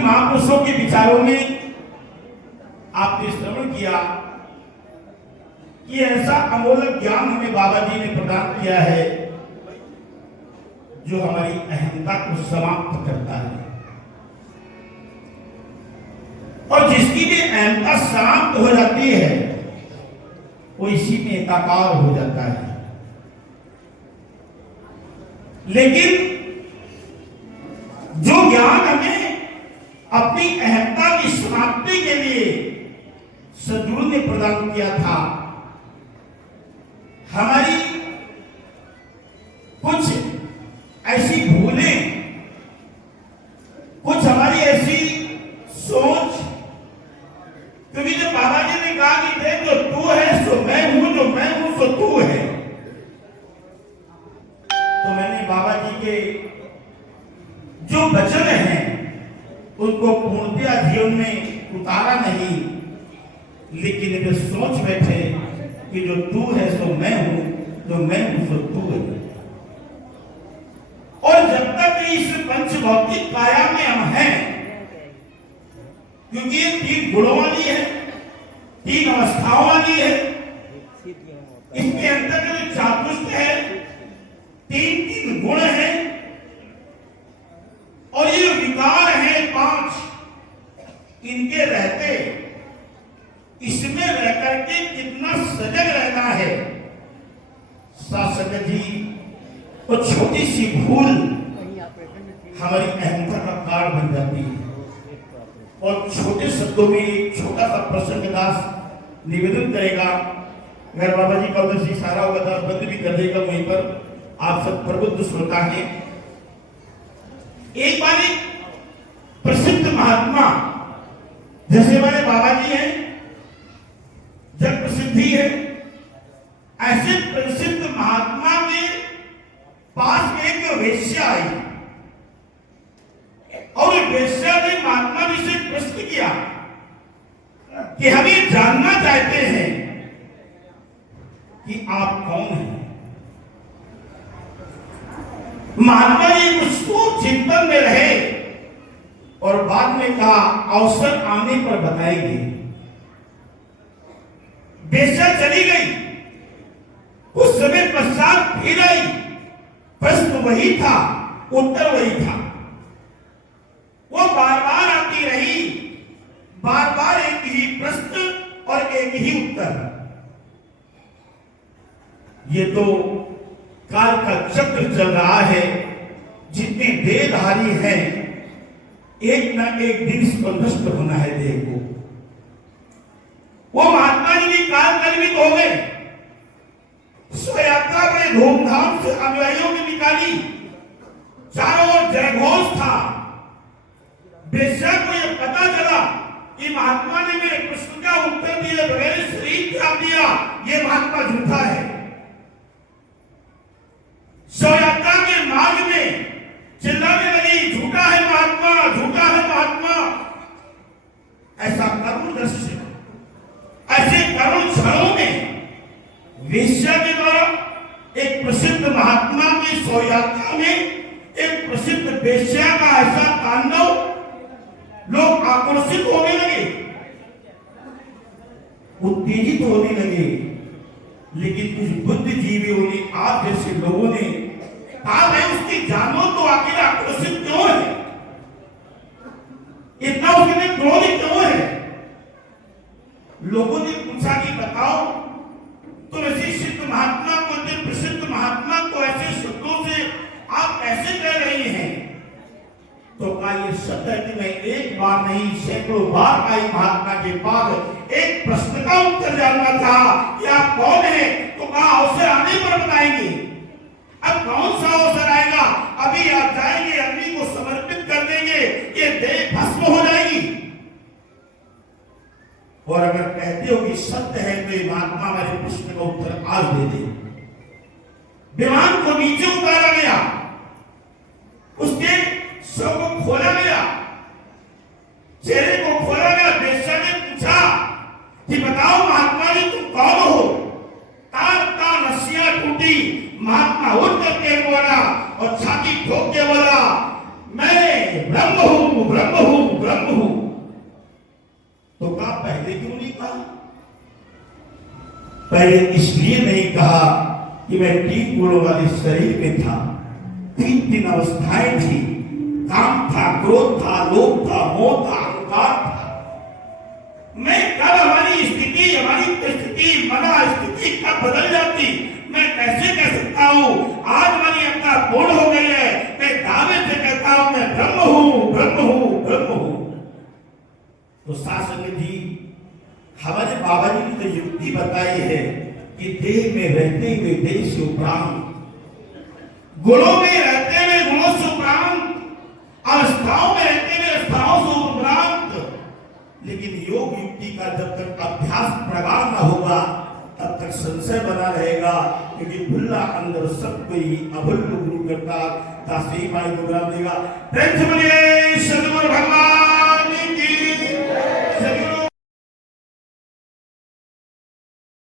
महापुरुषों के विचारों में आपने श्रवण किया कि ऐसा अमोलक ज्ञान हमें बाबा जी ने प्रदान किया है जो हमारी अहंता को समाप्त करता है, और जिसकी भी अहंता समाप्त हो जाती है वो इसी में एकाकार हो जाता है। लेकिन जो ज्ञान हमें अपनी अहंता की समाप्ति के लिए सद्गुरु ने प्रदान किया था, हमारी कुछ ऐसी भूलें, कुछ हमारी ऐसी सोच, क्योंकि जब बाबा जी ने कहा कि देख जो तू है सो मैं हूं, जो मैं हूं सो तू है, तो मैंने बाबा जी के जो वचन हैं उनको पूर्णतया जीवन में उतारा नहीं, लेकिन वे सोच बैठे कि जो तू है सो मैं हूं, जो मैं हूं सो तू है। और जब तक इस पंचभौतिक काया में हम हैं, क्योंकि ये 3 गुणों वाली है, 3 अवस्थाओं वाली है, इसके अंतर्गत चातुष्ट है, 3 गुण है, और ये विकार है 5, इनके रहते इसमें रह करके कितना सजग रहना है। शासक जी तो छोटी सी भूल हमारी अहंता का कारण बन जाती है। और छोटे शब्दों में एक छोटा सा प्रसंग दास निवेदन करेगा, अगर बाबा जी का उधर से इशारा होगा दास बंद भी कर देगा, वहीं पर आप सब प्रबुद्ध श्रोता हैं। एक बार एक प्रसिद्ध महात्मा, जैसे हमारे बाबा जी हैं, जग प्रसिद्धि है, ऐसे प्रसिद्ध महात्मा के पास एक वेश्या आई, और वेश्या ने महात्मा जी से प्रश्न किया कि हम ये जानना चाहते हैं कि आप कौन हैं। महात्मा जी कुछ सोच चिंतन में रहे और बाद में कहा अवसर आने पर बताएंगे। वेश्या चली गई, उस समय पश्चात फिर आई, प्रश्न वही था, उत्तर वही था। वो बार बार आती रही, बार बार एक ही प्रश्न और एक ही उत्तर। ये तो काल का चक्र चल रहा है, जितने देहधारी हैं एक न एक दिन इसको नष्ट होना है देह को। वो महात्मा जी भी काल कलवित हो गए, स्वयात्रा में धूमधाम से अनुयायियों की निकाली, चारों ओर जयघोष था। बेशक को यह पता चला कि महात्मा ने मेरे प्रश्न का उत्तर दिए बगैर शरीर त्याग दिया, ये महात्मा झूठा है। स्वयात्रा के मार्ग में चिल्लाने लगी, झूठा है महात्मा, झूठा है महात्मा। ऐसा करुण दृश्य, ऐसे करुण क्षणों में वेश्या के द्वारा एक प्रसिद्ध महात्मा की स्वयात्रा में एक प्रसिद्ध वेश्या का ऐसा तांडव, लोग आकर्षित होने लगे, उत्तेजित होने लगे। लेकिन कुछ बुद्धिजीवियों ने, आप जैसे लोगों ने कहा भाई उसकी जानो तो आखिर आकर्षित क्यों है, इतना उसके लिए क्रोध क्यों है। लोगों ने पूछा कि बताओ तो ऐसे सिद्ध महात्मा को, प्रसिद्ध महात्मा को ऐसे शब्दों से आप कैसे कह रही हैं। तो कहा ये सत्य कि मैं एक बार नहीं सैकड़ों बार आई महात्मा के पास एक प्रश्न का उत्तर जानना था कि आप कौन है। तो कहा अवसर आने पर बताएंगे। अब कौन सा अवसर आएगा, अभी आप जाएंगे, अग्नि को समर्पित कर देंगे, ये देह भस्म हो जाएगी। और अगर कहते हो कि सत्य है तो ये महात्मा हमारे प्रश्न का उत्तर आज दे दे। विमान को नीचे उतारा गया, उसके सर को खोला गया, चेहरे को खोला गया। वेश्या ने पूछा कि बताओ महात्मा जी तुम कौन हो। तार तार रस्सियां टूटी, महात्मा उठ करके बोला और छाती ठोक के बोला मैं मैं ब्रह्म हूं, ब्रह्म हूं, ब्रह्म हूं। तो कहा पहले क्यों नहीं कहा? पहले इसलिए नहीं कहा कि मैं 3 गुणों वाले शरीर में था, 3 अवस्थाएं थी, काम था, क्रोध था, लोभ था, मोह था, अहंकार था। मैं कब हमारी स्थिति, हमारी परिस्थिति, मना स्थिति कब बदल जाती, मैं कैसे कह सकता हूं आज हमारी अपना पूर्ण हो गई है। मैं दावे से कहता हूं मैं ब्रह्म हूं, ब्रह्म हूं, ब्रह्म हूं। तो शासन जी हमारे बाबा जी ने तो युक्ति बताई है कि देह में रहते हुए देह से उपरांत, गुणों में रहते हुए गुणों से उपरांत, अवस्थाओं में रहते हुए अवस्थाओं से उपरांत। लेकिन योग युक्ति का जब तक अभ्यास प्रगाढ़ न होगा तब तक संशय बना रहेगा, क्योंकि भुल्ला अंदर सब कोई अभुल्ल गुरु करता दासी माई प्रोग्राम देगा।